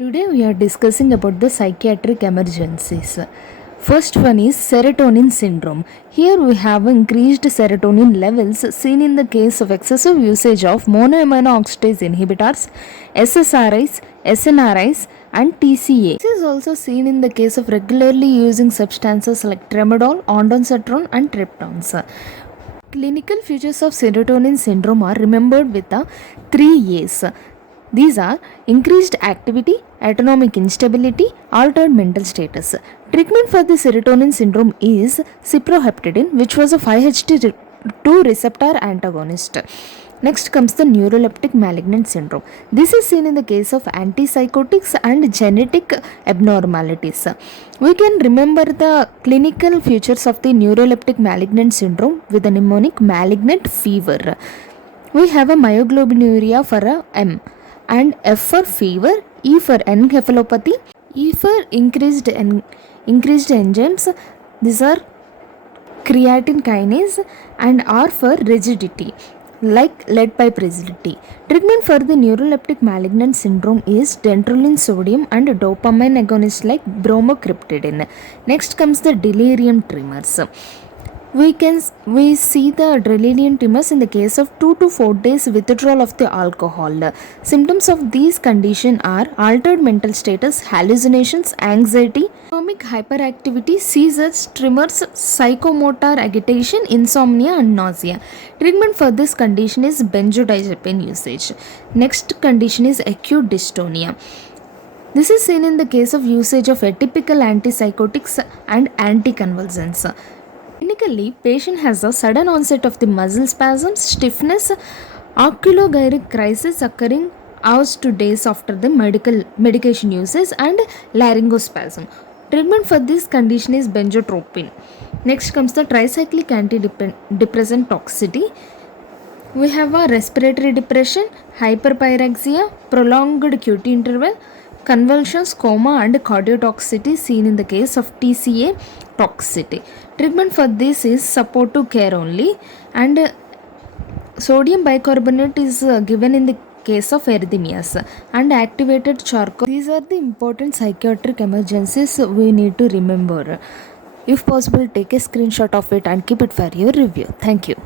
Today we are discussing about the psychiatric emergencies. First one is serotonin syndrome. Here we have increased serotonin levels seen in the case of excessive usage of monoamino oxidase inhibitors, SSRIs, SNRIs and TCA. This is also seen in the case of regularly using substances like tramadol, ondansetron and triptans. Clinical features of serotonin syndrome are remembered with the 3 A's. These are increased activity, autonomic instability, altered mental status. Treatment for the serotonin syndrome is cyproheptadine, which was a 5-HT2 receptor antagonist. Next comes the neuroleptic malignant syndrome. This is seen in the case of antipsychotics and genetic abnormalities. We can remember the clinical features of the neuroleptic malignant syndrome with a mnemonic malignant fever. We have a myoglobinuria for a M, and F for fever, E for encephalopathy, E for increased enzymes, these are creatine kinase, and R for rigidity, like lead pipe rigidity. Treatment for the neuroleptic malignant syndrome is dantrolene sodium and dopamine agonist like bromocriptidine. Next comes the delirium tremors. We see the delirium tremors in the case of 2 to 4 days withdrawal of the alcohol. Symptoms of these conditions are altered mental status, hallucinations, anxiety, autonomic hyperactivity, seizures, tremors, psychomotor agitation, insomnia and nausea. Treatment for this condition is benzodiazepine usage. Next condition is acute dystonia. This is seen in the case of usage of atypical antipsychotics and anticonvulsants. Clinically, patient has a sudden onset of the muscle spasms, stiffness, oculogyric crisis occurring hours to days after the medication usage, and laryngospasm. Treatment for this condition is benzotropine. Next comes the tricyclic antidepressant toxicity. We have a respiratory depression, hyperpyrexia, prolonged QT interval, convulsions, coma and cardiotoxicity seen in the case of TCA toxicity. Treatment for this is supportive care only, and sodium bicarbonate is given in the case of arrhythmias, and activated charcoal. These are the important psychiatric emergencies we need to remember. If possible, take a screenshot of it and keep it for your review. Thank you.